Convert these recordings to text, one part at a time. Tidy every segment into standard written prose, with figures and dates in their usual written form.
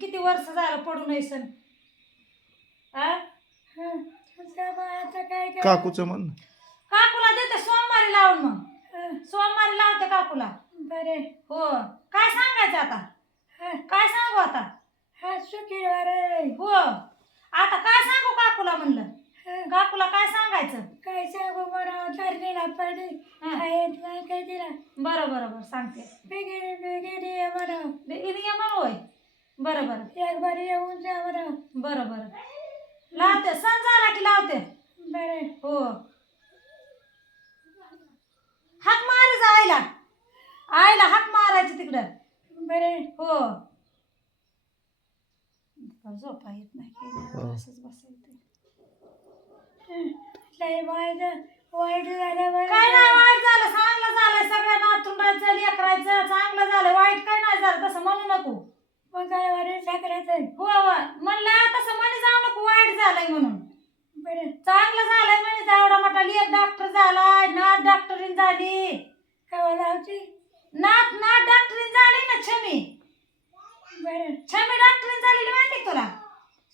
किती वर्ष झालं पडू नाही सण आता काय काकूचं म्हण. काकूला देते सोमवारी लावून मग सोमवारी लावते काकूला बरे हो काय सांगायचं आता काय सांगू आता हा सुखी रे हो आता काय सांगू काकूला म्हणलं काकूला काय सांगायचं काय सांगू बरं धरणीला पडे खायत नाही काय दिला बरं बरं बरं सांगते बेगिरी बेगिरी बरं इथे मग होय बरं बरं एक बार येऊन जा बरं बरं बरं लावते सण झाला की लावते बरे हो हाक मारायचं आईला आईला हाक मारायची तिकडं बरे हो झोपा येत नाही असंच बसायचं लय वाईट झालं बरं काय नाही वाईट झालं चांगलं झालंय सगळ्या नातुंडाचं लेकरायचं चांगलं झालं वाईट काय नाही झालं तसं म्हणू नको मंगळवारी साखराचं हो म्हणलं तसं म्हणे जाऊ नको वाईट झालंय म्हणून बरं चांगलं झालंय म्हणे एवढा मोठा लेक डॉक्टर झालाय नात डॉक्टरीन झाली कवा लावची नात डॉक्टरीन झाली ना छमी बरं छमी डॉक्टरीन झालेली माहिती का तुला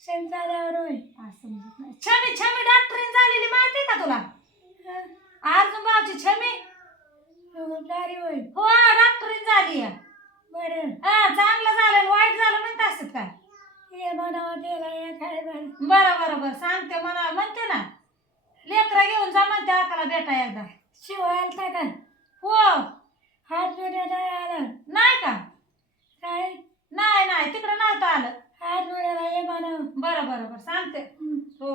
सण झाल्यावर होय छमी छमी डॉक्टरीन झालेली माहिती का तुला अर्जुन भाऊची छमी सारी होय हो डॉक्टरीन झाली बरं चांगलं झालं वाईट झालं म्हणत असत काय ये म्हणावं त्याला या काय बरं बरं बरं बरं सांगते म्हणा म्हणते ना लेकरा घेऊन जा म्हणते आकाला बेटा एकदा शिवायला का हो हात जोड्या नाही आला नाही का काय नाही तिकडं नव्हतं आलं हात जोड्याला ये म्हणावं बरं बरं बरं सांगते हो